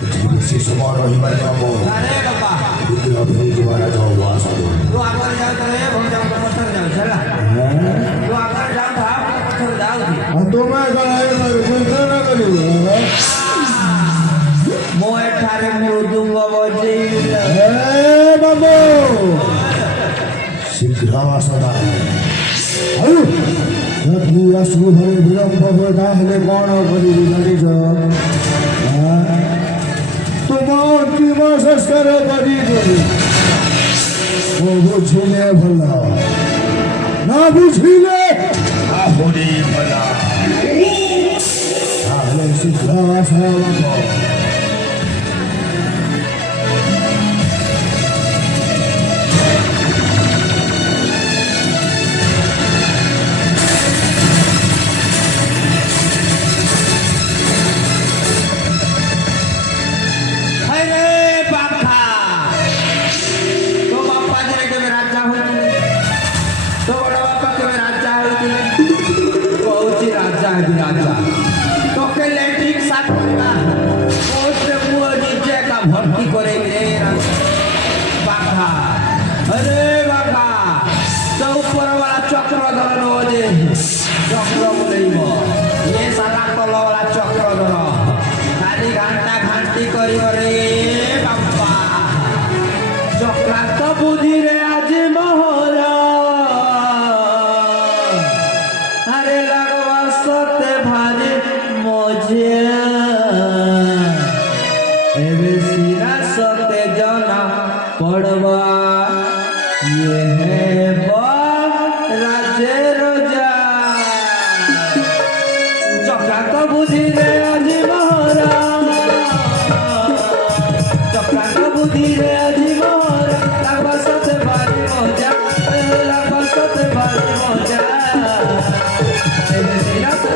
বেশি সময় রহিবার যাব আরে বাবা বিগ্রহ ফেরি ଯିବାର যাও ଆସନ୍ତୁ ତୁ ଆଗରେ ଯାଉଥିଲେ ଭଉଣୀ ଯାଉ ପଛରେ ଯାଉଛି ହେଲା ତୁ ଆଗରେ ଯାଉଥା ପଛରେ ଯାଉଛି ତୁମେ କଣ କରିବ ମୁଁ ଏଠାରେ ମୃଦୁଙ୍ଗ ବଜେଇଲି ବାବୁ ଶୀଘ୍ର ଆସନା ଯଦି ଅସୁବିଧାରେ ବିଳମ୍ବ ହୁଏ ତାହେଲେ କ'ଣ କରିବି ଜାଣିଛ ତୁମ ଅନ୍ତିମ ସଂସ୍କାର କରିଦେବି ମୁଁ ବୁଝିଲେ ଭଲ ନ ବୁଝିଲେ ଆହୁରି ଭଲ ତାହେଲେ ଶୀଘ୍ର ଆସ राजा तो के लैट्रिक साथ पोस्ट मुझे नीचे का भर्ती करेंगे बाखा अरे बाखा तो ऊपर वाला चक्र धरन हो जे चक्र बोलेइबो ये साला तल वाला चक्र धर खाली घंटा घंटी करियो रे बाप्पा चक्रा तो बुद्धि रे आज मोहरा अरे लगवा सते भारी मजे एबे सिरा सते जना पड़वा ये है राजे रोजा चक्रा तो बुद्धि रे अजी मोहरा चक्रा तो बुद्धि रे अजी मोहरा लगवा सते भारी मजा लगवा सते भारी मजा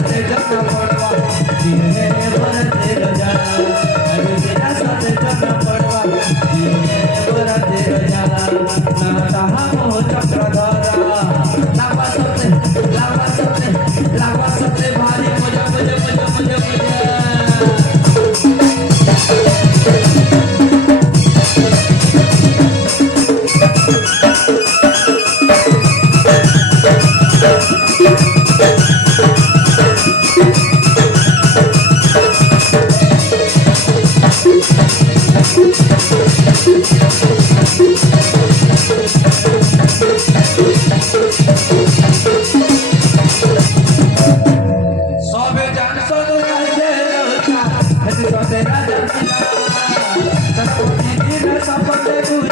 जगना पड़वा ये बरते रजा अरे तेरा साथ जगना पड़वा ये बरते रजा ना हम चक्रधरा लावा सते भारी मजा मजा मजा मजा मजा तेरा